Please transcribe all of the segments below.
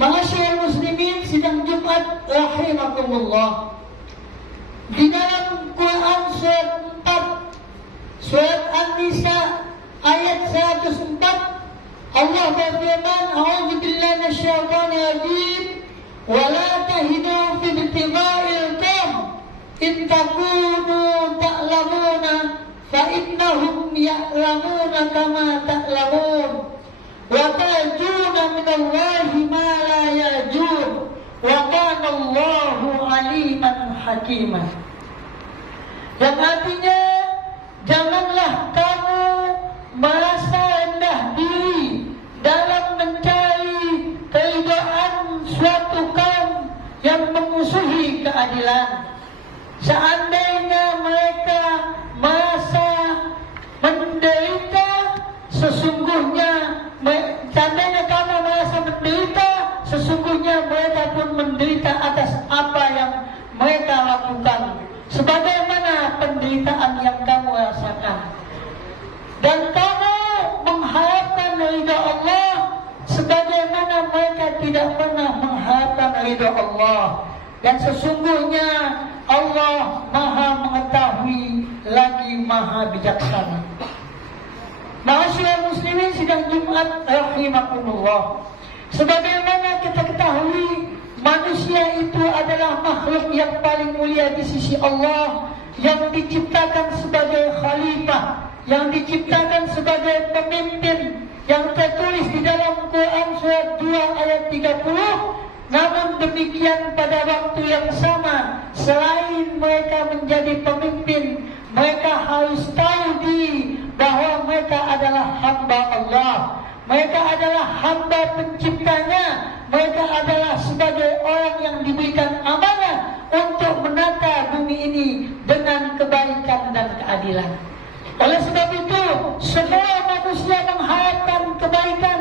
Ma'asyiral muslimin, sidang Jumat rahimakumullah. Di dalam Quran surat 4, surat An-Nisa ayat 104, Allah berfirman, "A'udzu billahi minasyaitonir rajim, wa la tahinu fi ibtigha'il qaum, in takunu ta'lamuna fa innahum ya'lamuna kama ta'lamun, wa tarjuna minallahi ma la yarjun, wa kana Allahu aliman hakimah." Yang artinya, janganlah kamu merasa rendah diri dalam mencari keridhaan suatu kaum yang memusuhi keadilan. Seandainya mereka merasa menderita, seandainya kamu merasa menderita, sesungguhnya mereka pun menderita atas apa yang mereka lakukan, sebagaimana penderitaan yang kamu rasakan. Dan kamu mengharapkan ridha Allah sebagaimana mereka tidak pernah mengharapkan ridha Allah. Dan sesungguhnya Allah Maha mengetahui lagi Maha bijaksana. Ma'asyiral muslimin, sidang Jumat rahimakumullah. Sebagaimana kita ketahui, manusia itu adalah makhluk yang paling mulia di sisi Allah, yang diciptakan sebagai khalifah, yang diciptakan sebagai pemimpin, yang tertulis di dalam Quran surat 2 ayat 30. Namun demikian, pada waktu yang sama, selain mereka menjadi pemimpin, mereka harus tahu diri bahwa mereka adalah hamba Allah. Mereka adalah hamba penciptanya. Mereka adalah sebagai orang yang diberikan amanah untuk menata bumi ini dengan kebaikan dan keadilan. Oleh sebab itu, semua manusia mengharapkan kebaikan,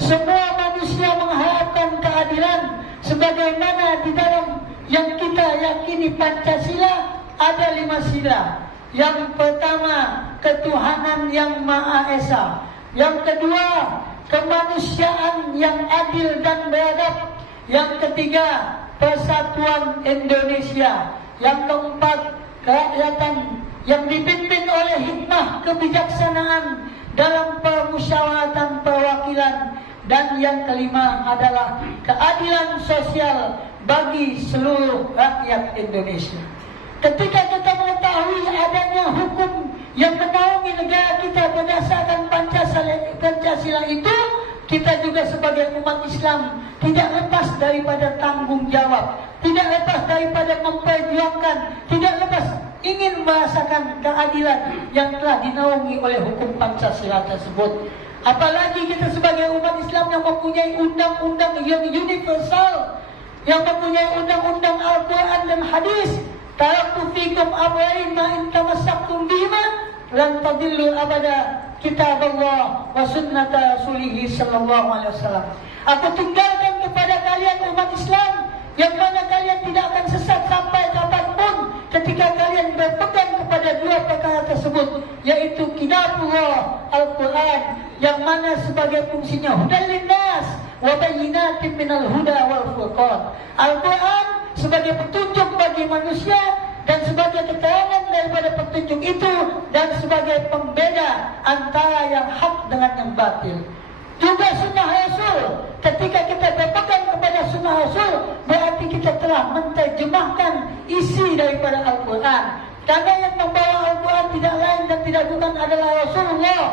semua manusia mengharapkan keadilan. Sebagaimana di dalam yang kita yakini Pancasila ada 5 sila. Yang pertama, ketuhanan yang Maha Esa. Yang kedua, kemanusiaan yang adil dan beradab. Yang ketiga, persatuan Indonesia. Yang keempat, kerakyatan yang dipimpin oleh hikmah kebijaksanaan dalam permusyawaratan perwakilan. Dan yang kelima adalah keadilan sosial bagi seluruh rakyat Indonesia. Ketika kita mengetahui adanya hukum yang menaungi negara kita berdasarkan Pancasila itu, kita juga sebagai umat Islam tidak lepas daripada tanggung jawab, tidak lepas daripada memperjuangkan, tidak lepas ingin merasakan keadilan yang telah dinaungi oleh hukum Pancasila tersebut. Apalagi kita sebagai umat Islam yang mempunyai undang-undang yang universal, yang mempunyai undang-undang Al-Quran dan hadis. Taraktu fikum amrayn ma in tamassaktum bihima lan tadillu abada, kitab Allah wa sunnata rasulih sallallahu alaihi wasallam. Aku tinggalkan kepada kalian umat Islam yang mana kalian tidak akan sesat sampai kapanpun ketika kalian berpegang kepada dua perkara tersebut, yaitu kitabullah Al-Quran, yang mana sebagai fungsinya hudal linnas wa bayyinatin minal huda wal furqan. Al-Quran sebagai petunjuk bagi manusia dan sebagai keterangan daripada petunjuk itu, dan sebagai pembeda antara yang hak dengan yang batil. Juga sunnah Rasul. Ketika kita berpegang kepada sunnah Rasul, berarti kita telah menerjemahkan isi daripada Al-Quran. Karena yang membawa Al-Quran tidak lain dan tidak bukan adalah Rasulullah.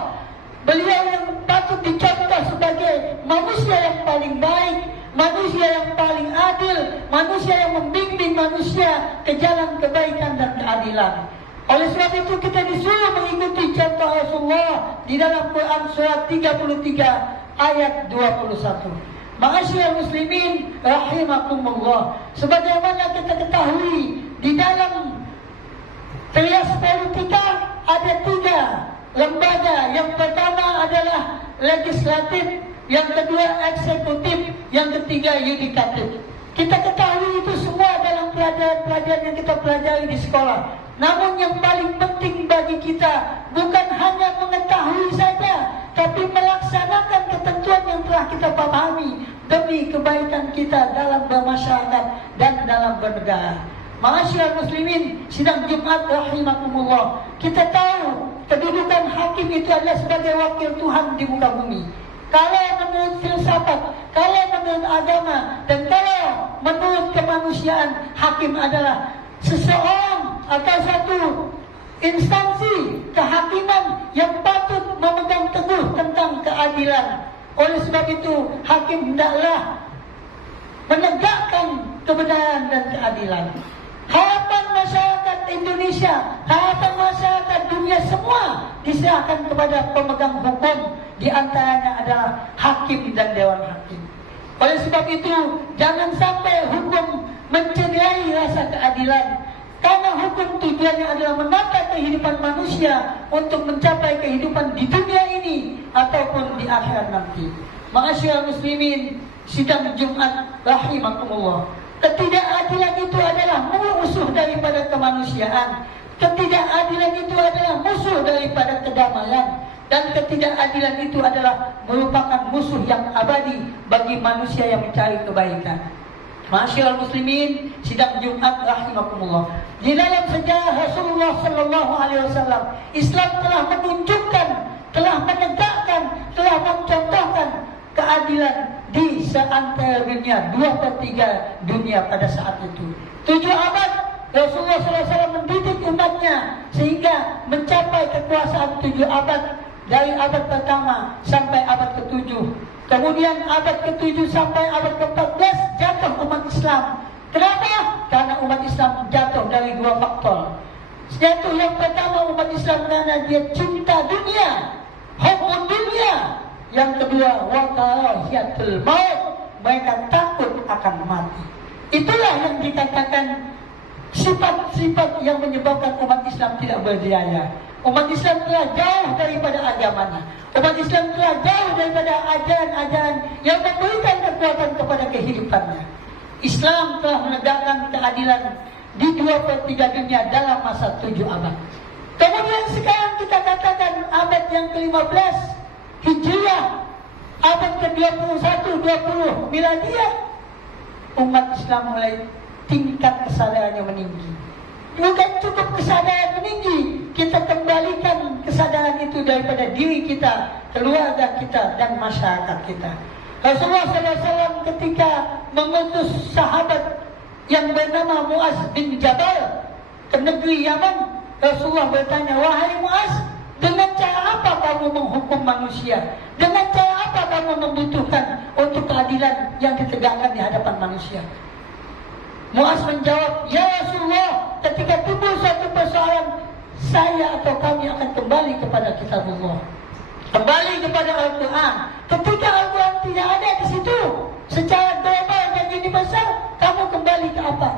Beliau yang patut dicontoh sebagai manusia yang paling baik, manusia yang paling adil, manusia yang membimbing manusia ke jalan kebaikan dan keadilan. Oleh sebab itu kita disuruh mengikuti contoh Rasulullah di dalam Quran surat 33 ayat 21. Ma'asyiral muslimin rahimakumullah. Sebagaimana kita ketahui, di dalam trias politika ada 3 lembaga. Yang pertama adalah legislatif, yang kedua eksekutif, yang ketiga yudikatif. Kita ketahui itu semua dalam pelajaran-pelajaran yang kita pelajari di sekolah. Namun yang paling penting bagi kita bukan hanya mengetahui saja, tapi melaksanakan ketentuan yang telah kita pahami demi kebaikan kita dalam bermasyarakat dan dalam bernegara. Ma'asyiral muslimin, sidang Jumat rahimakumullah. Kita tahu kedudukan hakim itu adalah sebagai wakil Tuhan di muka bumi. Kalau menurut filsafat, kalau menurut agama, dan kalau menurut kemanusiaan, hakim adalah seseorang atau satu instansi kehakiman yang patut memegang teguh tentang keadilan. Oleh sebab itu, hakim hendaklah menegakkan kebenaran dan keadilan. Harapan masyarakat Indonesia, harapan masyarakat dunia semua diserahkan kepada pemegang hukum, di antaranya adalah hakim dan dewan hakim. Oleh sebab itu, jangan sampai hukum mencederai rasa keadilan. Karena hukum tujuannya adalah menata kehidupan manusia untuk mencapai kehidupan di dunia ini ataupun di akhirat nanti. Ma'asyiral muslimin, sidang Jumat rahimakumullah. Ketidakadilan itu adalah musuh daripada kemanusiaan. Ketidakadilan itu adalah musuh daripada kedamaian. Dan ketidakadilan itu adalah merupakan musuh yang abadi bagi manusia yang mencari kebaikan. Ma'asyiral muslimin, sidang Jumat rahimakumullah. Di dalam sejarah Rasulullah sallallahu alaihi wasallam, Islam telah menunjukkan, telah menegakkan, telah mencontohkan keadilan di seantero dunia, 2/3 dunia pada saat itu. 7 abad Rasulullah SAW mendidik umatnya sehingga mencapai kekuasaan 7 abad, dari abad pertama sampai abad ke-7. Kemudian abad ke-7 sampai abad ke-14 jatuh umat Islam. Kenapa? Karena umat Islam jatuh dari 2 faktor. Jatuh yang pertama umat Islam karena dia cinta dunia, hukum dunia. Yang kedua, waqahiyatul maut, mereka takut akan mati. Itulah yang dikatakan sifat-sifat yang menyebabkan umat Islam tidak berdaya. Umat Islam telah jauh daripada agamanya. Umat Islam telah jauh daripada ajaran-ajaran yang memberikan kekuatan kepada kehidupannya. Islam telah menegakkan keadilan di 2/3 dunia dalam masa 7 abad. Kemudian sekarang kita katakan abad yang ke-15 Hijriah, abad ke-21, 20 Miladiyah, umat Islam mulai tingkat kesadarannya meninggi. Bukan cukup kesadaran meninggi, kita kembalikan kesadaran itu daripada diri kita, keluarga kita, dan masyarakat kita. Rasulullah SAW ketika mengutus sahabat yang bernama Muaz bin Jabal ke negeri Yaman, Rasulullah bertanya, "Wahai Muaz, dengan cara apa kamu menghukum manusia? Dengan cara apa kamu membutuhkan untuk keadilan yang ditegakkan di hadapan manusia?" Muaz menjawab, "Ya Rasulullah, ketika timbul suatu persoalan, saya atau kami akan kembali kepada kitabullah, kembali kepada Al-Quran. Ketika Al-Quran tidak ada di situ, secara global dan universal, kamu kembali ke apa?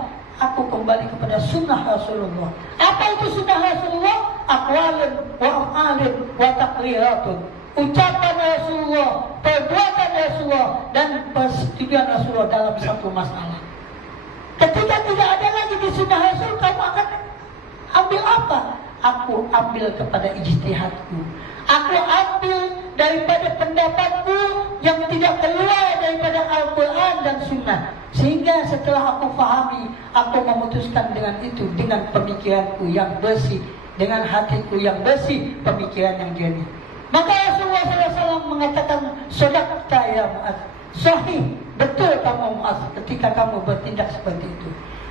Aku kembali kepada sunnah Rasulullah." Apa itu sunnah Rasulullah? Aqwalun wa af'alun wa taqriratun. Ucapan Rasulullah, perbuatan Rasulullah, dan persetujuan Rasulullah dalam satu masalah. Ketika tidak ada lagi di sunnah Rasul, kamu akan ambil apa? Aku ambil kepada ijtihadku. Aku ambil daripada pendapatku yang tidak keluar daripada Al-Quran dan Sunnah. Sehingga setelah aku fahami, aku memutuskan dengan itu, dengan pemikiranku yang bersih, dengan hatiku yang bersih, pemikiran yang jernih. Maka Rasulullah SAW mengatakan, "Shadaqta ya Mu'adz." Sahih, betul kamu Mu'adz ketika kamu bertindak seperti itu.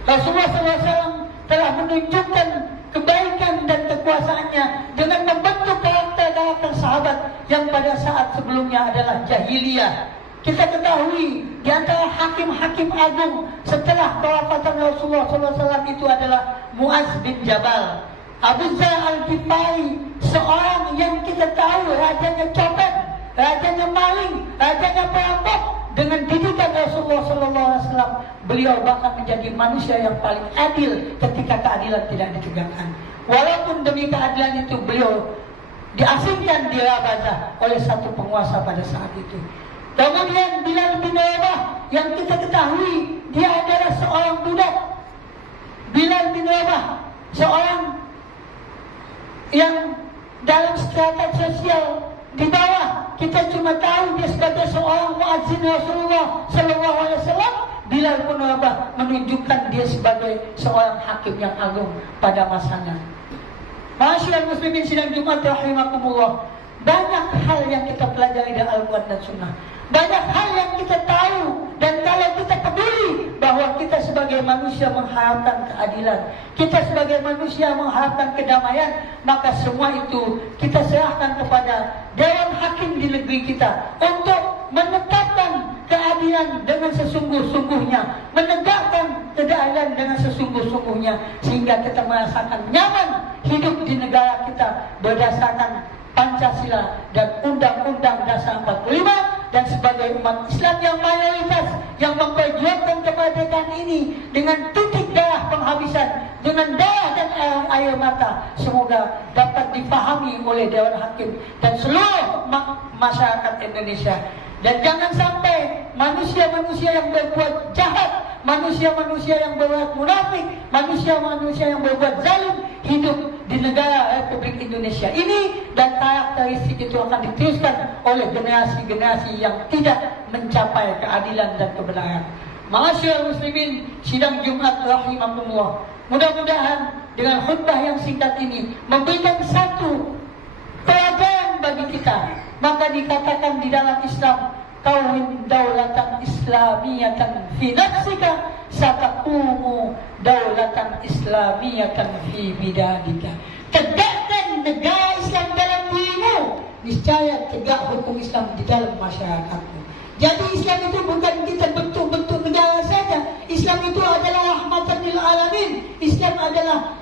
Rasulullah SAW telah menunjukkan kebaikan dan kekuasaannya dengan membentuk karakter-karakter sahabat yang pada saat sebelumnya adalah jahiliyah. Kita ketahui di antara hakim-hakim agung setelah kewafatan Rasulullah SAW itu adalah Muaz bin Jabal. Abu Dzar Al-Ghifari, seorang yang kita tahu rajanya copet, rajanya maling, rajanya perampok. Dengan didikan Rasulullah SAW, beliau bahkan menjadi manusia yang paling adil ketika keadilan tidak ditegakkan. Walaupun demi keadilan itu beliau diasingkan di Rabazah oleh satu penguasa pada saat itu. Kemudian Bilal bin Rabah yang kita ketahui dia adalah seorang budak. Bilal bin Rabah seorang yang dalam strata sosial di bawah, kita cuma tahu dia sebagai seorang muadzin Rasulullah Sallallahu Alaihi Wasallam. Bilal pun menunjukkan dia sebagai seorang hakim yang agung pada masanya. Masyaallah muslimin sidang Jumat rahimakumullah. Banyak hal yang kita pelajari dari Al-Quran dan Sunnah. Banyak hal yang kita tahu, dan kalau kita peduli bahwa kita sebagai manusia mengharapkan keadilan, kita sebagai manusia mengharapkan kedamaian, maka semua itu kita serahkan kepada Dewan Hakim di negeri kita untuk menetapkan keadilan dengan sesungguh-sungguhnya, menegakkan keadilan dengan sesungguh-sungguhnya, sehingga kita merasakan nyaman hidup di negara kita berdasarkan Pancasila dan Undang-Undang Dasar 45, dan sebagai umat Islam yang mayoritas yang memperjuangkan kemerdekaan ini dengan titik darah penghabisan, dengan darah dan air mata, semoga dapat dipahami oleh Dewan Hakim dan seluruh masyarakat Indonesia. Dan jangan sampai manusia-manusia yang berbuat jahat, manusia-manusia yang berbuat munafik, manusia-manusia yang berbuat zalim hidup di negara Republik Indonesia ini, dan karakteristik itu akan diteruskan oleh generasi-generasi yang tidak mencapai keadilan dan kebenaran. Ma'asyiral muslimin sidang Jumat rahimakumullah. Mudah-mudahan dengan khutbah yang singkat ini memberikan satu pelajaran bagi kita. Maka dikatakan di dalam Islam, kawin daulatan islamiyatan fi nafsika sataqumu daulatan islamiyatan fi bidadika. Tegakkan negara Islam dalam dirimu, niscaya tegak hukum Islam di dalam masyarakatmu. Jadi Islam itu bukan kita bentuk-bentuk negara saja. Islam itu adalah rahmatan lil alamin. Islam adalah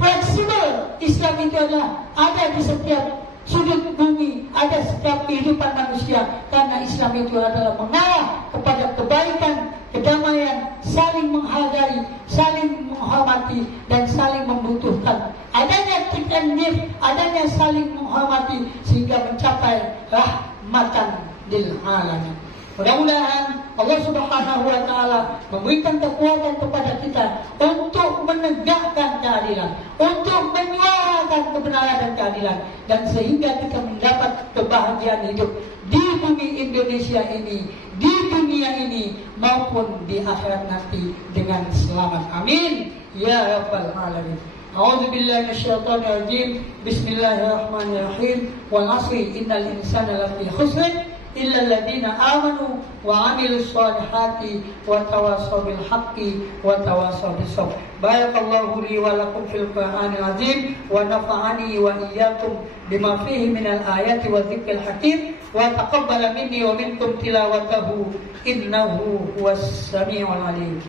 fleksibel. Islam itu adalah ada di setiap sudut bumi, ada setiap kehidupan manusia, karena Islam itu adalah mengarah kepada kebaikan, kedamaian, saling menghargai, saling menghormati, dan saling membutuhkan. Adanya take and give, adanya saling menghormati, sehingga mencapai rahmatan lil alamin. Mudah-mudahan Allah Subhanahu wa Ta'ala memberikan kekuatan kepada kita untuk menegakkan keadilan, untuk menyuarakan kebenaran dan keadilan, dan sehingga kita mendapat kebahagiaan hidup di bumi Indonesia ini, di dunia ini, maupun di akhirat nanti dengan selamat. Amin ya rabbal alamin. A'udzu billahi minasyaitonir rajim. Bismillahirrahmanirrahim. Wal 'asri innal insana lafi khusr illa alladziina aamanu wa 'amilus shalihati wa tawassaw bil haqqi wa tawassaw bis sabr. Barakallahu li wa lakum fil Qur'anil 'azim wa nafa'ani wa iyyakum bima fihi minal ayati wa dzikril hakim wa taqabbala minni wa minkum tilawatahu innahu huwas samiul 'alim.